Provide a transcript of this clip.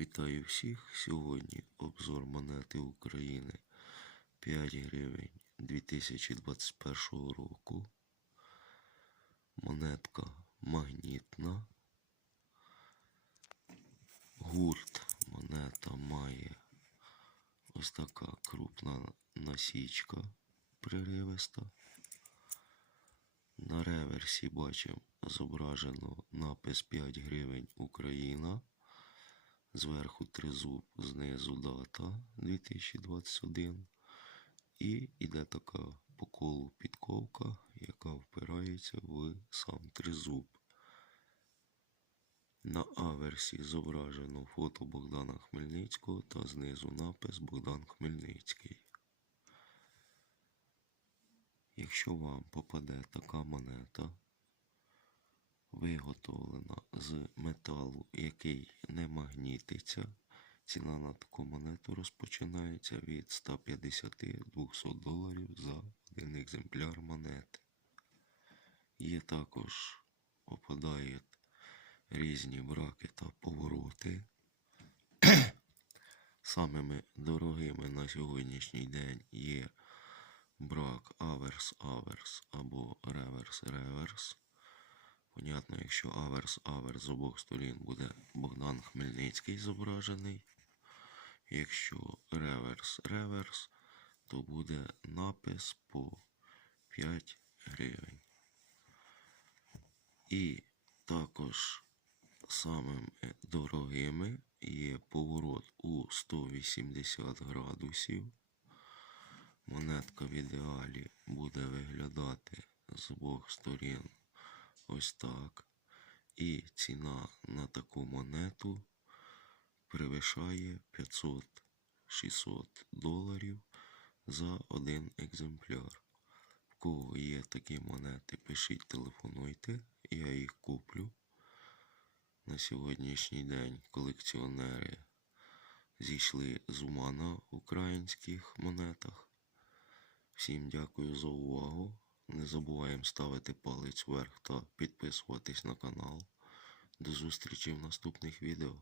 Вітаю всіх! Сьогодні обзор монети України 5 гривень 2021 року. Монетка магнітна. Гурт монета має ось така крупна насічка приривиста. На реверсі бачимо зображено напис 5 гривень Україна. Зверху тризуб, знизу дата 2021. І йде така по колу підковка, яка впирається в сам тризуб. На аверсі зображено фото Богдана Хмельницького та знизу напис Богдан Хмельницький. Якщо вам попаде така монета, виготовлена з металу, який не магнітиться, ціна на таку монету розпочинається від 150-200 доларів за один екземпляр монети. Є також попадають різні браки та повороти. Самими дорогими на сьогоднішній день є брак аверс-аверс або реверс-реверс. Понятно, якщо аверс-аверс з обох сторін буде Богдан Хмельницький зображений. Якщо реверс-реверс, то буде напис по 5 гривень. І також самими дорогими є поворот у 180 градусів. Монетка в ідеалі буде виглядати з обох сторін ось так. І ціна на таку монету перевищає 500-600 доларів за один екземпляр. В кого є такі монети, пишіть, телефонуйте, я їх куплю. На сьогоднішній день колекціонери зійшли з ума на українських монетах. Всім дякую за увагу. Не забуваємо ставити палець вверх та підписуватись на канал. До зустрічі в наступних відео.